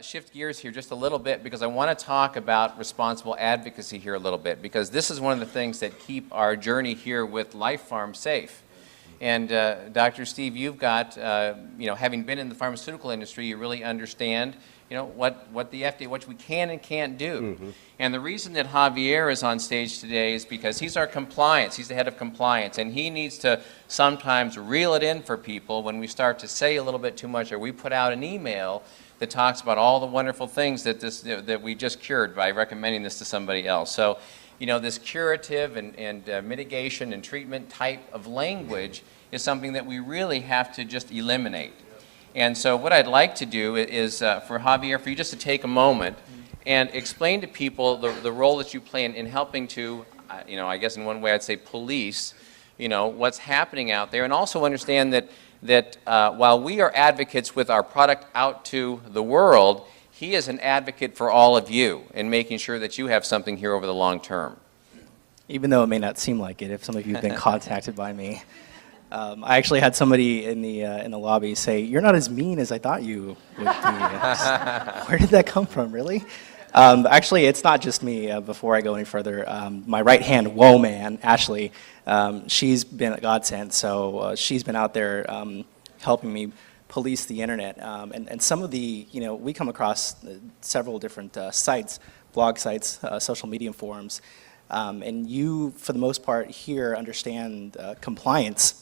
shift gears here just a little bit because I want to talk about responsible advocacy here a little bit, because this is one of the things that keep our journey here with Life Farm safe. And Dr. Steve, you've got, having been in the pharmaceutical industry, you really understand, what the FDA, what we can and can't do. Mm-hmm. And the reason that Javier is on stage today is because he's our compliance, he's the head of compliance, and he needs to sometimes reel it in for people when we start to say a little bit too much, or we put out an email that talks about all the wonderful things that we just cured by recommending this to somebody else. So, this curative and mitigation and treatment type of language is something that we really have to just eliminate. And so what I'd like to do is for Javier, for you just to take a moment and explain to people the role that you play in helping to, I guess in one way I'd say police, what's happening out there, and also understand that while we are advocates with our product out to the world, he is an advocate for all of you in making sure that you have something here over the long term. Even though it may not seem like it, if some of you have been contacted by me. I actually had somebody in the lobby say, "You're not as mean as I thought you would be." Where did that come from, really? Actually, it's not just me. Before I go any further, my right-hand woe man, Ashley, she's been a godsend. So she's been out there helping me police the internet. And some of the, we come across several different sites, blog sites, social media forums, and you, for the most part, here understand compliance,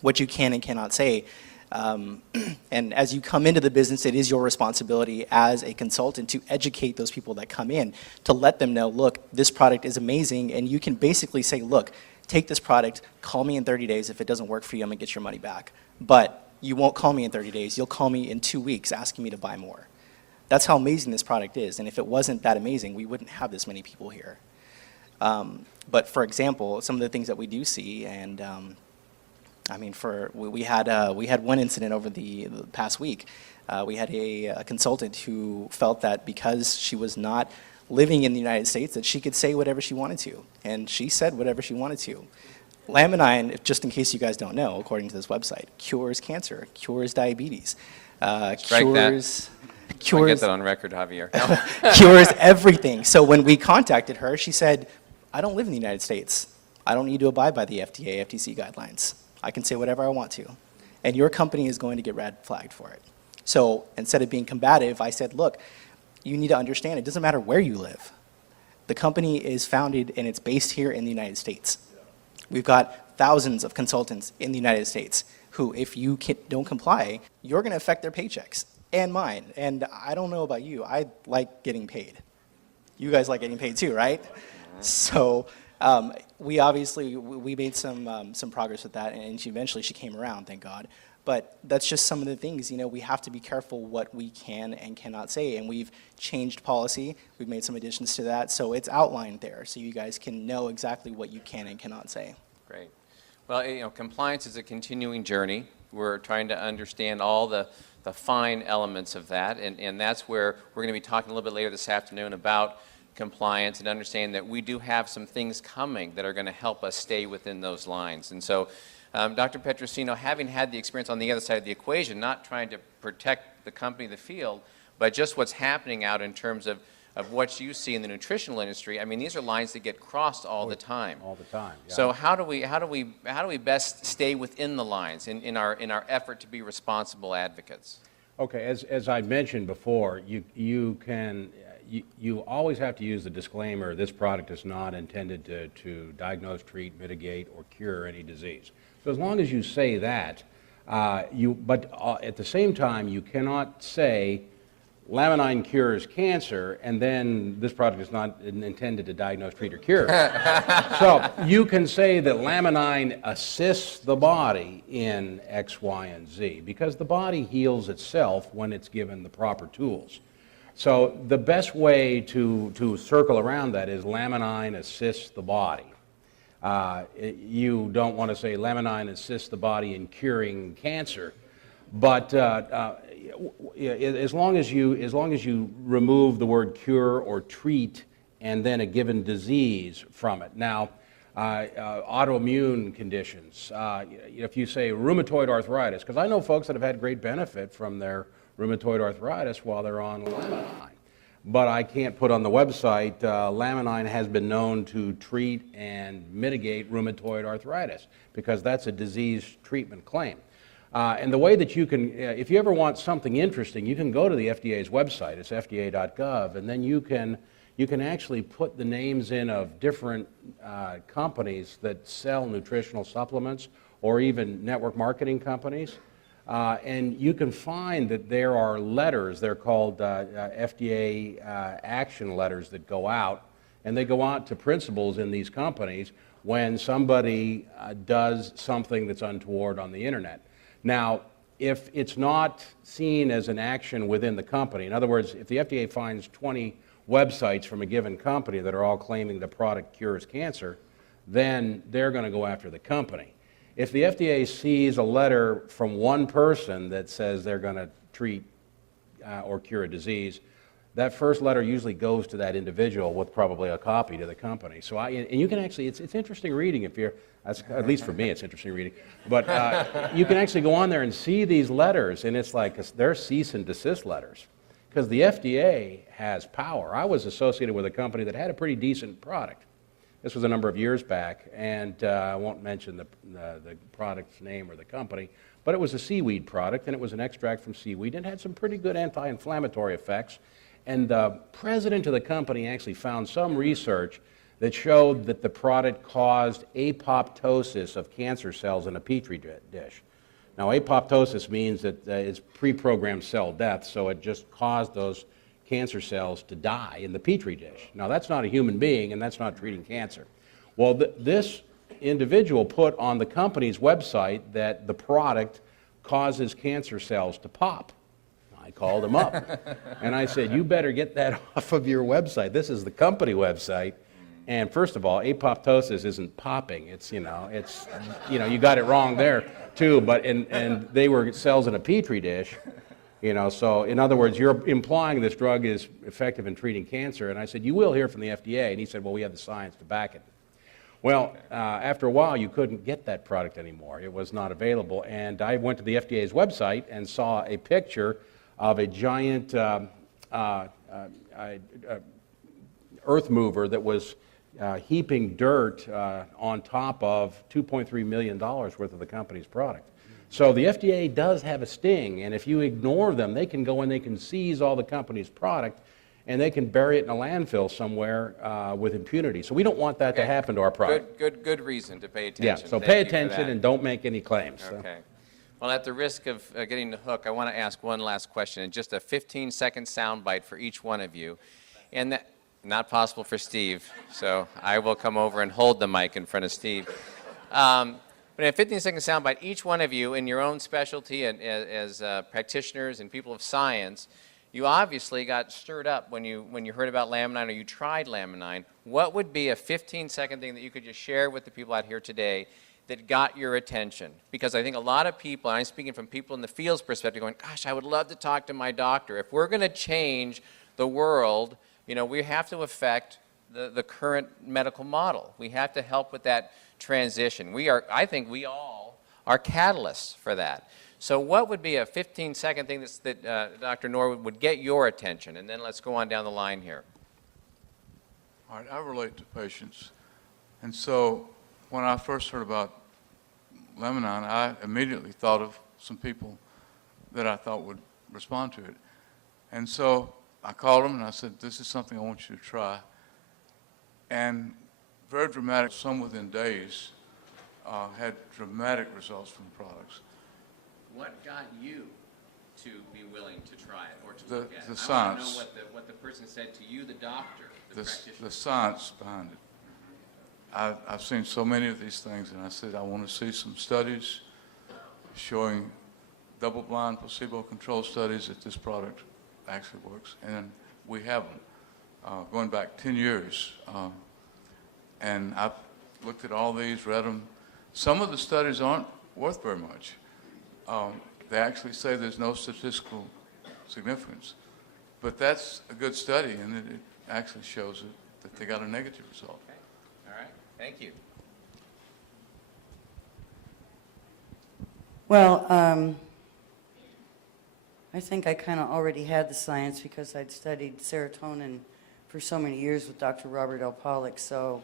what you can and cannot say. And as you come into the business, it is your responsibility as a consultant to educate those people that come in, to let them know, look, this product is amazing, and you can basically say, look, take this product, call me in 30 days. If it doesn't work for you, I'm gonna get your money back. But you won't call me in 30 days. You'll call me in 2 weeks asking me to buy more. That's how amazing this product is. And if it wasn't that amazing, we wouldn't have this many people here. But for example, some of the things that we do see, and we had one incident over the past week. We had a consultant who felt that because she was not living in the United States, that she could say whatever she wanted to, and she said whatever she wanted to. Laminine, just in case you guys don't know, according to this website, cures cancer, cures diabetes, cures. I'll get that on record, Javier. Cures everything. So when we contacted her, she said, I don't live in the United States. I don't need to abide by the FDA, FTC guidelines. I can say whatever I want to. And your company is going to get red flagged for it. So instead of being combative, I said, look, you need to understand it doesn't matter where you live. The company is founded and it's based here in the United States. We've got thousands of consultants in the United States who, if you don't comply, you're going to affect their paychecks and mine. And I don't know about you, I like getting paid. You guys like getting paid too, right? So we made some progress with that, and eventually she came around, thank God. But that's just some of the things, we have to be careful what we can and cannot say, and we've changed policy, we've made some additions to that, so it's outlined there, so you guys can know exactly what you can and cannot say. Great. Well, compliance is a continuing journey. We're trying to understand all the fine elements of that, and that's where we're going to be talking a little bit later this afternoon about compliance and understanding that we do have some things coming that are going to help us stay within those lines. And so, Dr. Petrosino, having had the experience on the other side of the equation, not trying to protect the company, the field, but just what's happening out in terms of what you see in the nutritional industry, I mean, these are lines that get crossed all the time. All the time. Yeah. So how do we best stay within the lines in our effort to be responsible advocates? Okay, as I mentioned before, you always have to use the disclaimer, this product is not intended to diagnose, treat, mitigate, or cure any disease. So as long as you say that, but at the same time, you cannot say Laminine cures cancer, and then this product is not intended to diagnose, treat, or cure. So you can say that Laminine assists the body in X, Y, and Z, because the body heals itself when it's given the proper tools. So the best way to circle around that is Laminine assists the body. You don't want to say Laminine assists the body in curing cancer, but as long as you remove the word cure or treat and then a given disease from it. Now, autoimmune conditions, if you say rheumatoid arthritis, because I know folks that have had great benefit from their rheumatoid arthritis while they're on Laminine. But I can't put on the website, Laminine has been known to treat and mitigate rheumatoid arthritis, because that's a disease treatment claim. And the way that you can, if you ever want something interesting, you can go to the FDA's website, it's fda.gov, and then you can actually put the names in of different companies that sell nutritional supplements, or even network marketing companies. And you can find that there are letters, they're called FDA action letters, that go out, and they go out to principals in these companies when somebody does something that's untoward on the internet. Now, if it's not seen as an action within the company, in other words, if the FDA finds 20 websites from a given company that are all claiming the product cures cancer, then they're going to go after the company. If the FDA sees a letter from one person that says they're going to treat or cure a disease, that first letter usually goes to that individual with probably a copy to the company. So and you can actually, it's interesting reading if you're, at least for me it's interesting reading, but you can actually go on there and see these letters, and it's like they're cease and desist letters, because the FDA has power. I was associated with a company that had a pretty decent product. This was a number of years back, and I won't mention the product's name or the company, but it was a seaweed product, and it was an extract from seaweed, and it had some pretty good anti-inflammatory effects. And the president of the company actually found some research that showed that the product caused apoptosis of cancer cells in a petri dish. Now, apoptosis means that it's pre-programmed cell death, so it just caused those cancer cells to die in the petri dish. Now, that's not a human being, and that's not treating cancer. Well, this individual put on the company's website that the product causes cancer cells to pop. I called him up, and I said, you better get that off of your website. This is the company website. And first of all, apoptosis isn't popping. It's, you got it wrong there, too. But, and they were cells in a petri dish. So in other words, you're implying this drug is effective in treating cancer. And I said, you will hear from the FDA. And he said, well, we have the science to back it. Well, after a while, you couldn't get that product anymore. It was not available. And I went to the FDA's website and saw a picture of a giant earth mover that was heaping dirt on top of $2.3 million worth of the company's product. So the FDA does have a sting, and if you ignore them, they can go and they can seize all the company's product, and they can bury it in a landfill somewhere with impunity. So we don't want that to happen to our product. Good reason to pay attention. Yeah, so pay attention and don't make any claims. Okay. So. Well, at the risk of getting the hook, I want to ask one last question, and just a 15-second soundbite for each one of you. And that, not possible for Steve, so I will come over and hold the mic in front of Steve. But in a 15-second soundbite, each one of you in your own specialty and as practitioners and people of science, you obviously got stirred up when you heard about Laminine or you tried Laminine. What would be a 15-second thing that you could just share with the people out here today that got your attention? Because I think a lot of people, and I'm speaking from people in the field's perspective, going, gosh, I would love to talk to my doctor. If we're going to change the world, we have to affect the current medical model. We have to help with that transition. I think we all are catalysts for that. So what would be a 15-second thing that Dr. Norwood would get your attention? And then let's go on down the line here. All right, I relate to patients. And so when I first heard about Laminine, I immediately thought of some people that I thought would respond to it. And so I called them and I said, this is something I want you to try. And very dramatic, some within days, had dramatic results from the products. What got you to be willing to try it or to look at it? The science. I want to know what the person said to you, the doctor, the practitioner. The science behind it. I've seen so many of these things, and I said I want to see some studies showing double-blind, placebo-controlled studies that this product actually works, and we have them going back 10 years. And I've looked at all these, read them. Some of the studies aren't worth very much. They actually say there's no statistical significance. But that's a good study, and it actually shows that they got a negative result. Okay. All right. Thank you. Well, I think I kind of already had the science because I'd studied serotonin for so many years with Dr. Robert L. Pollack. So,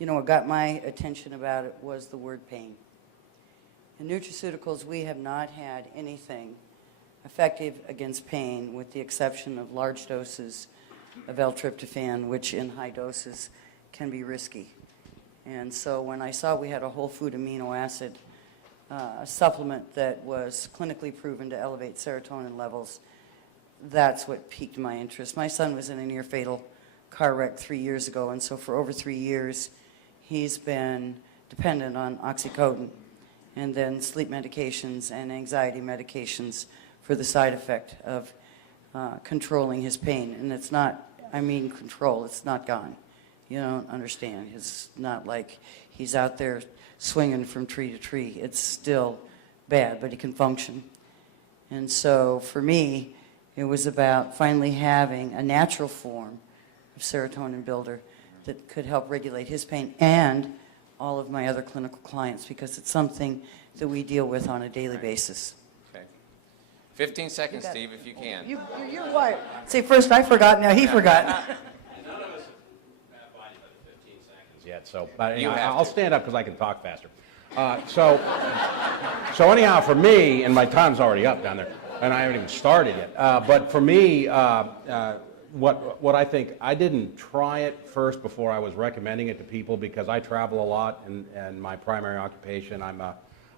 you know, what got my attention about it was the word pain. In nutraceuticals, we have not had anything effective against pain with the exception of large doses of L-tryptophan, which in high doses can be risky. And so when I saw we had a whole food amino acid supplement that was clinically proven to elevate serotonin levels, that's what piqued my interest. My son was in a near fatal car wreck 3 years ago, and so for over 3 years he's been dependent on oxycodone and then sleep medications and anxiety medications for the side effect of controlling his pain. And it's not, I mean control, it's not gone. You don't understand. It's not like he's out there swinging from tree to tree. It's still bad, but he can function. And so for me, it was about finally having a natural form of serotonin builder that could help regulate his pain and all of my other clinical clients, because it's something that we deal with on a daily basis. Okay. 15 seconds, Steve, if you can. You're what? Say first I forgot, now he forgot. None of us have body but 15 seconds yet, so but You anyway, have I'll to. stand up because I can talk faster. So anyhow, for me, and my time's already up down there, and I haven't even started yet. But for me, what I think, I didn't try it first before I was recommending it to people because I travel a lot, and my primary occupation, I'm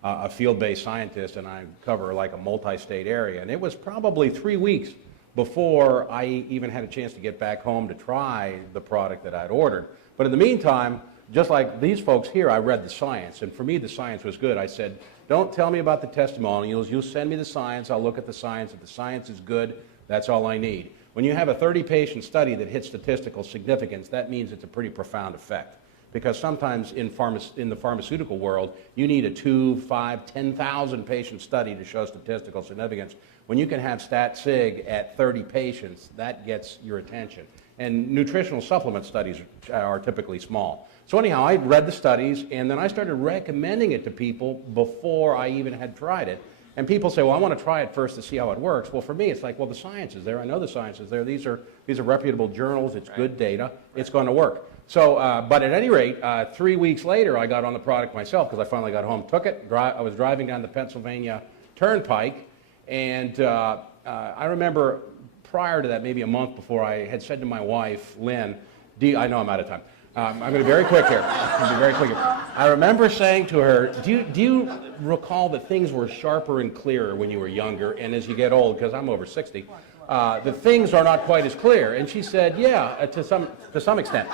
a field-based scientist, and I cover like a multi-state area. And it was probably 3 weeks before I even had a chance to get back home to try the product that I'd ordered. But in the meantime, just like these folks here, I read the science, and for me the science was good. I said, don't tell me about the testimonials, you send me the science, I'll look at the science. If the science is good, that's all I need. When you have a 30-patient study that hits statistical significance, that means it's a pretty profound effect. Because sometimes in the pharmaceutical world, you need a 2, 5, 10,000 patient study to show statistical significance. When you can have stat sig at 30 patients, that gets your attention. And nutritional supplement studies are typically small. So anyhow, I read the studies, and then I started recommending it to people before I even had tried it. And people say, well, I want to try it first to see how it works. Well, for me, it's like, well, the science is there. I know the science is there. These are reputable journals. It's good data. It's going to work. So, but at any rate, 3 weeks later, I got on the product myself because I finally got home, took it. I was driving down the Pennsylvania Turnpike, and I remember prior to that, maybe a month before, I had said to my wife, Lynn, I know I'm out of time. I'm going to be very quick here. I remember saying to her, do you recall that things were sharper and clearer when you were younger, and as you get old, because I'm over 60, that things are not quite as clear? And she said, yeah, to some extent.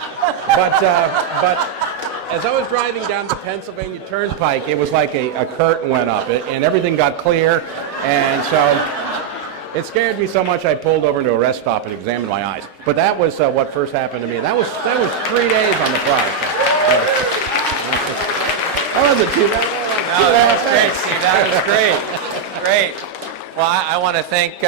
But as I was driving down the Pennsylvania Turnpike, it was like a curtain went up, and everything got clear, and so it scared me so much I pulled over into a rest stop and examined my eyes. But that was what first happened to me. And that was 3 days on the product. That wasn't too bad. No, that was great, Steve. That was great. Great. Well, I want to thank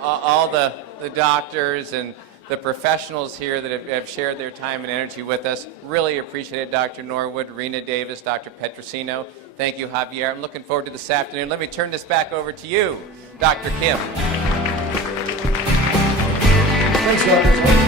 all the doctors and the professionals here that have shared their time and energy with us. Really appreciate it, Dr. Norwood, Rena Davis, Dr. Petrosino. Thank you, Javier. I'm looking forward to this afternoon. Let me turn this back over to you, Dr. Kim. Thanks, Dr.